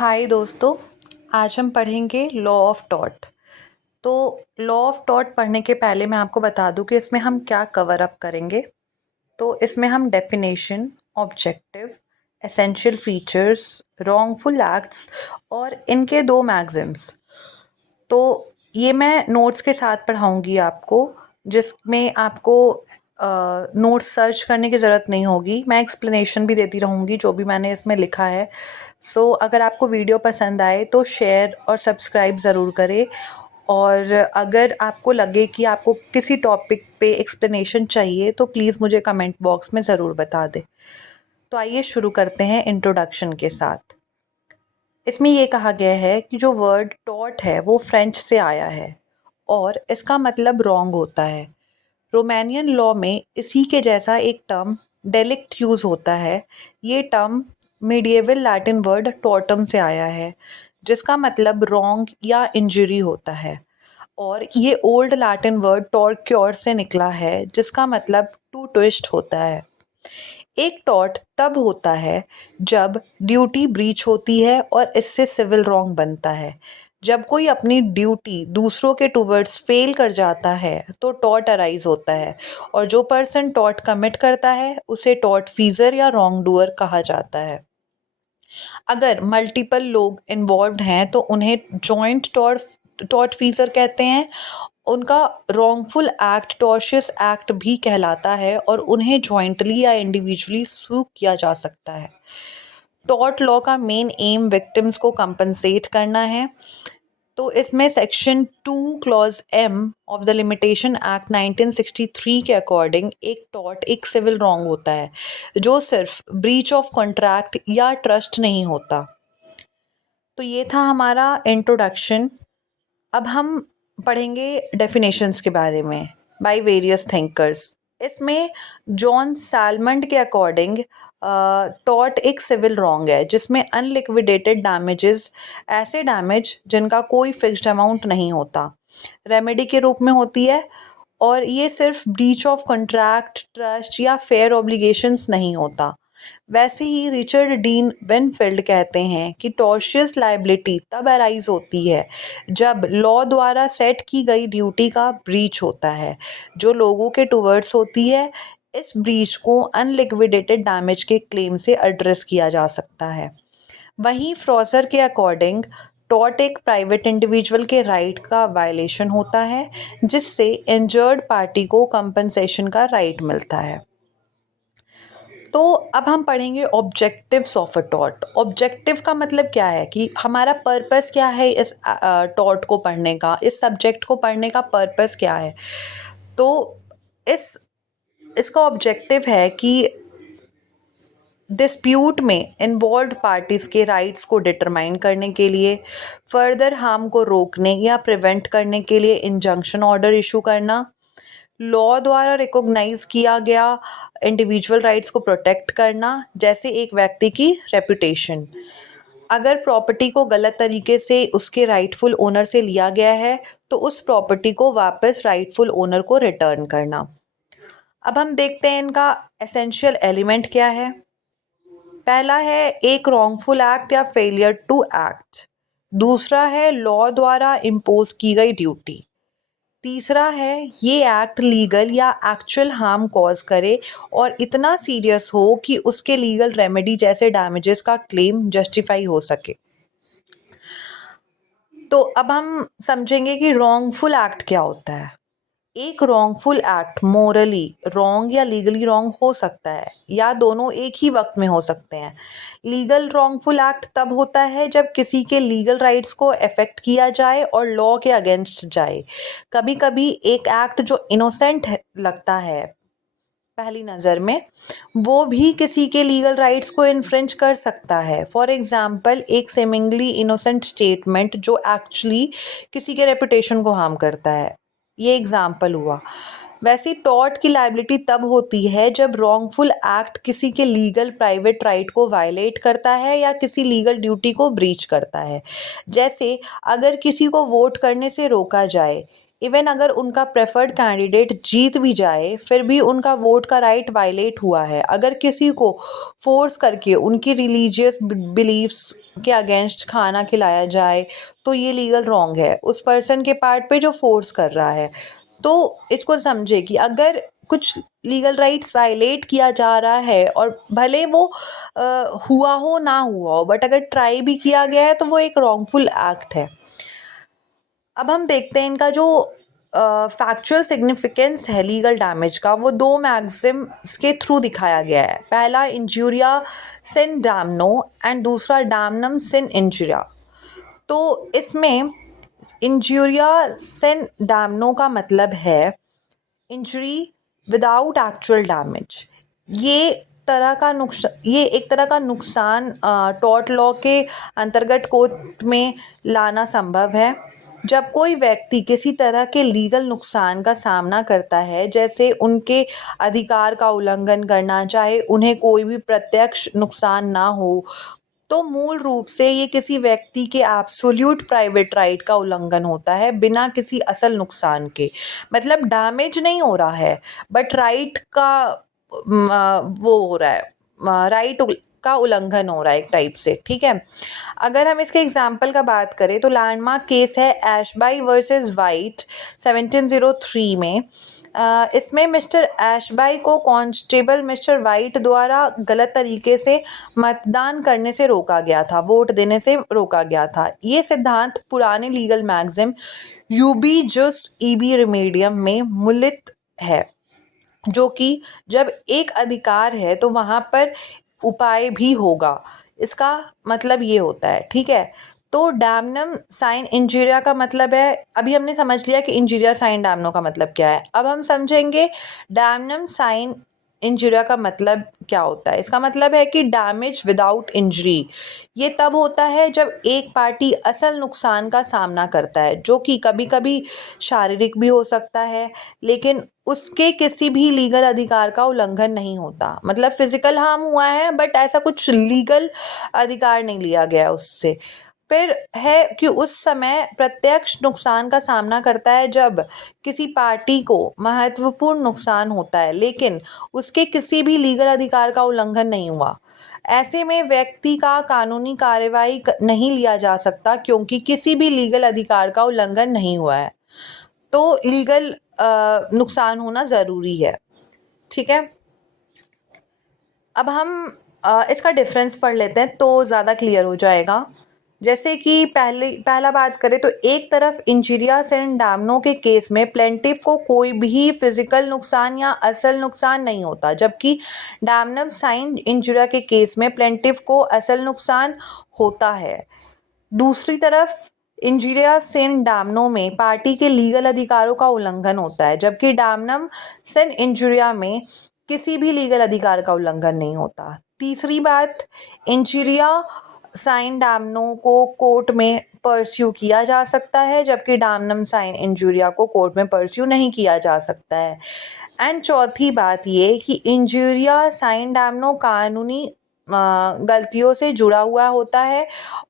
हाय दोस्तों। आज हम पढ़ेंगे लॉ ऑफ टॉट। तो लॉ ऑफ टॉट पढ़ने के पहले मैं आपको बता दूं कि इसमें हम क्या कवर अप करेंगे। तो इसमें हम definition, objective, essential features, wrongful acts और इनके दो मैग्जिम्स। तो ये मैं नोट्स के साथ पढ़ाऊंगी आपको, जिसमें आपको नोट्स सर्च करने की ज़रूरत नहीं होगी। मैं एक्सप्लेनेशन भी देती रहूँगी जो भी मैंने इसमें लिखा है। अगर आपको वीडियो पसंद आए तो शेयर और सब्सक्राइब ज़रूर करें। और अगर आपको लगे कि आपको किसी टॉपिक पे एक्सप्लेनेशन चाहिए तो प्लीज़ मुझे कमेंट बॉक्स में ज़रूर बता दें। तो आइए शुरू करते हैं इंट्रोडक्शन के साथ। इसमें ये कहा गया है कि जो वर्ड टॉट है वो फ्रेंच से आया है और इसका मतलब रॉन्ग होता है। रोमानियन लॉ में इसी के जैसा एक टर्म डेलिक्ट यूज़ होता है। ये term medieval Latin word Tatum से आया है, जिसका मतलब रॉन्ग या इंजरी होता है। और ये ओल्ड लैटिन वर्ड टॉर्क्योर से निकला है, जिसका मतलब टू ट्विस्ट होता है। एक टॉर्ट तब होता है जब ड्यूटी ब्रीच होती है और इससे सिविल रॉन्ग बनता है। जब कोई अपनी ड्यूटी दूसरों के टुवर्ड्स फेल कर जाता है तो टॉर्ट अराइज होता है, और जो पर्सन टॉर्ट कमिट करता है उसे टॉर्ट फीजर या रॉन्ग डूअर कहा जाता है। अगर मल्टीपल लोग इन्वॉल्व्ड हैं तो उन्हें जॉइंट टॉर्ट फीजर कहते हैं। उनका रॉन्गफुल एक्ट टॉर्शियस एक्ट भी कहलाता है और उन्हें जॉइंटली या इंडिविजुअली सू किया जा सकता है। टॉर्ट लॉ का मेन एम विक्टिम्स को कंपनसेट करना है। तो इसमें section 2 clause M of the limitation act 1963 के अकॉर्डिंग एक टॉर्ट एक सिविल रॉन्ग होता है जो सिर्फ ब्रीच ऑफ कॉन्ट्रैक्ट या ट्रस्ट नहीं होता। तो ये था हमारा इंट्रोडक्शन। अब हम पढ़ेंगे डेफिनेशंस के बारे में बाय वेरियस थिंकर्स। इसमें जॉन सैलमंड के अकॉर्डिंग टॉर्ट एक सिविल रॉन्ग है जिसमें अनलिक्विडेटेड डैमेजेस, ऐसे डैमेज जिनका कोई फिक्स्ड अमाउंट नहीं होता, रेमेडी के रूप में होती है। और ये सिर्फ ब्रीच ऑफ कॉन्ट्रैक्ट, ट्रस्ट या फेयर ऑब्लिगेशंस नहीं होता। वैसे ही रिचर्ड डीन वेनफील्ड कहते हैं कि टॉर्शियस लायबिलिटी तब अराइज होती है जब लॉ द्वारा सेट की गई ड्यूटी का ब्रीच होता है जो लोगों के टुवर्ड्स होती है। इस ब्रीच को अनलिक्विडेटेड डैमेज के क्लेम से एड्रेस किया जा सकता है। वहीं फ्रॉजर के अकॉर्डिंग टॉर्ट एक प्राइवेट इंडिविजुअल के राइट का वायलेशन होता है जिससे इंजर्ड पार्टी को कंपनसेशन का राइट मिलता है। तो अब हम पढ़ेंगे objectives of a tort. Objective का मतलब क्या है कि हमारा पर्पस क्या है इस टॉर्ट को पढ़ने का, इस सब्जेक्ट को पढ़ने का पर्पस क्या है। तो इस इसका ऑब्जेक्टिव है कि डिस्प्यूट में इन्वॉल्व्ड पार्टीज़ के राइट्स को डिटरमाइन करने के लिए, फर्दर हार्म को रोकने या प्रिवेंट करने के लिए इंजंक्शन ऑर्डर इशू करना, लॉ द्वारा रिकॉग्नाइज किया गया इंडिविजुअल राइट्स को प्रोटेक्ट करना, जैसे एक व्यक्ति की रेपुटेशन। अगर प्रॉपर्टी को गलत तरीके से उसके राइटफुल ओनर से लिया गया है तो उस प्रॉपर्टी को वापस राइटफुल ओनर को रिटर्न करना। अब हम देखते हैं इनका एसेंशियल एलिमेंट क्या है। पहला है एक रॉन्गफुल एक्ट या फेलियर टू एक्ट। दूसरा है लॉ द्वारा इम्पोज की गई ड्यूटी। तीसरा है ये एक्ट लीगल या एक्चुअल हार्म कॉज करे और इतना सीरियस हो कि उसके लीगल रेमेडी जैसे डैमेजेस का क्लेम जस्टिफाई हो सके। तो अब हम समझेंगे कि रॉन्गफुल एक्ट क्या होता है। एक रॉन्गफुल एक्ट मोरली रॉन्ग या लीगली रॉन्ग हो सकता है या दोनों एक ही वक्त में हो सकते हैं। लीगल रॉन्गफुल एक्ट तब होता है जब किसी के लीगल राइट्स को अफेक्ट किया जाए और लॉ के अगेंस्ट जाए। कभी कभी एक एक्ट जो इनोसेंट लगता है पहली नज़र में, वो भी किसी के लीगल राइट्स को इन्फ्रिंज कर सकता है। फॉर एग्जाम्पल, एक सेमिंगली इनोसेंट स्टेटमेंट जो एक्चुअली किसी के रेपुटेशन को हार्म करता है, ये एग्जाम्पल हुआ। वैसे टॉर्ट की लायबिलिटी तब होती है जब रॉन्गफुल एक्ट किसी के लीगल प्राइवेट राइट को वायलेट करता है या किसी लीगल ड्यूटी को ब्रीच करता है। जैसे अगर किसी को वोट करने से रोका जाए इवन अगर उनका प्रेफर्ड कैंडिडेट जीत भी जाए फिर भी उनका वोट का राइट वायलेट हुआ है। अगर किसी को फोर्स करके उनकी रिलीजियस बिलीव्स के अगेंस्ट खाना खिलाया जाए तो ये लीगल रॉन्ग है उस पर्सन के पार्ट पे जो फोर्स कर रहा है। तो इसको समझे कि अगर कुछ लीगल राइट्स वायलेट किया जा रहा है और भले वो हुआ हो ना हुआ हो, बट अगर ट्राई भी किया गया है तो वो एक रॉन्गफुल एक्ट है। अब हम देखते हैं इनका जो फैक्चुअल सिग्निफिकेंस है लीगल डैमेज का, वो दो मैक्सिम्स के थ्रू दिखाया गया है। पहला इंजूरिया सिन डैमनो एंड दूसरा डैमनम सिन इंजूरिया। तो इसमें इंजूरिया सिन डैमनो का मतलब है इंजरी विदाउट एक्चुअल डैमेज। ये एक तरह का नुकसान टॉर्ट लॉ के अंतर्गत कोर्ट में लाना संभव है जब कोई व्यक्ति किसी तरह के लीगल नुकसान का सामना करता है, जैसे उनके अधिकार का उल्लंघन करना, चाहे उन्हें कोई भी प्रत्यक्ष नुकसान ना हो। तो मूल रूप से ये किसी व्यक्ति के एब्सोल्यूट प्राइवेट राइट का उल्लंघन होता है बिना किसी असल नुकसान के। मतलब डैमेज नहीं हो रहा है बट राइट का वो हो रहा है, राइट का उल्लंघन हो रहा है एक टाइप से। ठीक है, अगर हम इसके एग्जाम्पल का बात करें तो लैंडमार्क केस है एशबाई वर्सेस वाइट 1703 में। इसमें मिस्टर एशबाई को कांस्टेबल मिस्टर वाइट द्वारा गलत तरीके से मतदान करने से रोका गया था, वोट देने से रोका गया था। ये सिद्धांत पुराने लीगल मैगजिम यूबी जुस ईबी रिमेडियम में मूलित है, जो कि जब एक अधिकार है तो वहाँ पर उपाय भी होगा, इसका मतलब ये होता है। ठीक है, तो डैमनम साइन इंजूरिया का मतलब है, अभी हमने समझ लिया कि इंजूरिया साइन डैमनो का मतलब क्या है। अब हम समझेंगे डैमनम साइन इंजूरिया का मतलब क्या होता है। इसका मतलब है कि डैमेज विदाउट इंजरी ये तब होता है जब एक पार्टी असल नुकसान का सामना करता है, जो कि कभी कभी शारीरिक भी हो सकता है लेकिन उसके किसी भी लीगल अधिकार का उल्लंघन नहीं होता। मतलब फिजिकल हार्म हुआ है बट ऐसा कुछ लीगल अधिकार नहीं लिया गया उससे। फिर है कि उस समय प्रत्यक्ष नुकसान का सामना करता है जब किसी पार्टी को महत्वपूर्ण नुकसान होता है लेकिन उसके किसी भी लीगल अधिकार का उल्लंघन नहीं हुआ। ऐसे में व्यक्ति का कानूनी कार्यवाही नहीं लिया जा सकता क्योंकि किसी भी लीगल अधिकार का उल्लंघन नहीं हुआ है। तो लीगल नुकसान होना ज़रूरी है। ठीक है, अब हम इसका डिफरेंस पढ़ लेते हैं तो ज़्यादा क्लियर हो जाएगा। जैसे कि पहला बात करें तो एक तरफ इंजीरिया सिन डैमनो के केस में प्लेंटिफ को कोई भी फिजिकल नुकसान या असल नुकसान नहीं होता, जबकि डैमनम साइन इंजीरिया के केस में प्लेंटिफ को असल नुकसान होता है। दूसरी तरफ इंजीरिया सिन डैमनो में पार्टी के लीगल अधिकारों का उल्लंघन होता है, जबकि डैमनम सिन इंजीरिया में किसी भी लीगल अधिकार का उल्लंघन नहीं होता। तीसरी बात, इंजीरिया साइन डैमनो को कोर्ट में परस्यू किया जा सकता है जबकि डैमनम साइन इंजूरिया को कोर्ट में परस्यू नहीं किया जा सकता है। एंड चौथी बात ये कि इंजूरिया साइन डैमनो कानूनी गलतियों से जुड़ा हुआ होता है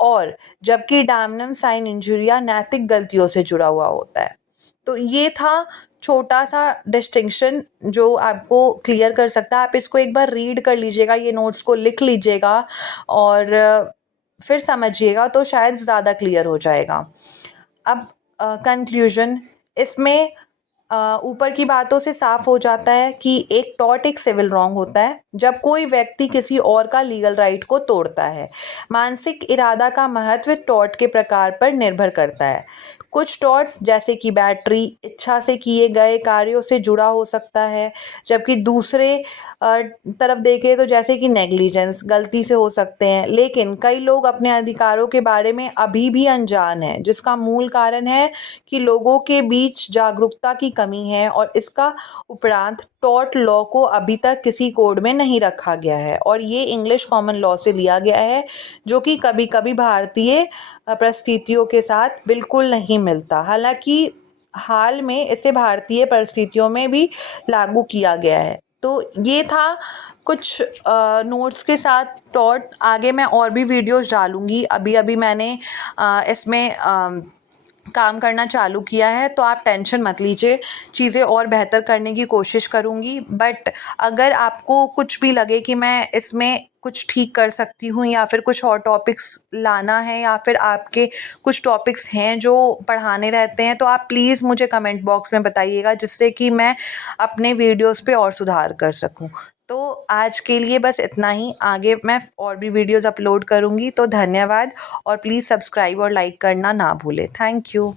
और जबकि डैमनम साइन इंजूरिया नैतिक गलतियों से जुड़ा हुआ होता है। तो ये था छोटा सा डिस्टिंक्शन जो आपको क्लियर कर सकता है। आप इसको एक बार रीड कर लीजिएगा, ये नोट्स को लिख लीजिएगा और फिर समझिएगा तो शायद ज़्यादा क्लियर हो जाएगा। अब कंक्लूजन, इसमें ऊपर की बातों से साफ हो जाता है कि एक टॉर्ट एक सिविल रॉन्ग होता है जब कोई व्यक्ति किसी और का लीगल राइट को तोड़ता है। मानसिक इरादा का महत्व टॉर्ट के प्रकार पर निर्भर करता है। कुछ टॉर्ट्स जैसे कि बैटरी इच्छा से किए गए कार्यों से जुड़ा हो सकता है, जबकि दूसरे तरफ देखें तो जैसे कि नेग्लिजेंस गलती से हो सकते हैं। लेकिन कई लोग अपने अधिकारों के बारे में अभी भी अनजान हैं, जिसका मूल कारण है कि लोगों के बीच जागरूकता की कमी है और इसका उपरांत टॉर्ट लॉ को अभी तक किसी कोड में नहीं रखा गया है और ये इंग्लिश कॉमन लॉ से लिया गया है, जो कि कभी कभी भारतीय परिस्थितियों के साथ बिल्कुल नहीं मिलता। हालांकि हाल में इसे भारतीय परिस्थितियों में भी लागू किया गया है। तो ये था कुछ नोट्स के साथ टॉर्ट। आगे मैं और भी वीडियोस डालूंगी। अभी मैंने इसमें काम करना चालू किया है, तो आप टेंशन मत लीजिए, चीज़ें और बेहतर करने की कोशिश करूँगी। बट अगर आपको कुछ भी लगे कि मैं इसमें कुछ ठीक कर सकती हूँ या फिर कुछ और टॉपिक्स लाना है या फिर आपके कुछ टॉपिक्स हैं जो पढ़ाने रहते हैं, तो आप प्लीज़ मुझे कमेंट बॉक्स में बताइएगा, जिससे कि मैं अपने वीडियोस पे और सुधार कर सकूँ। तो आज के लिए बस इतना ही, आगे मैं और भी वीडियोस अपलोड करूँगी। तो धन्यवाद, और प्लीज़ सब्सक्राइब और लाइक करना ना भूलें। Thank you.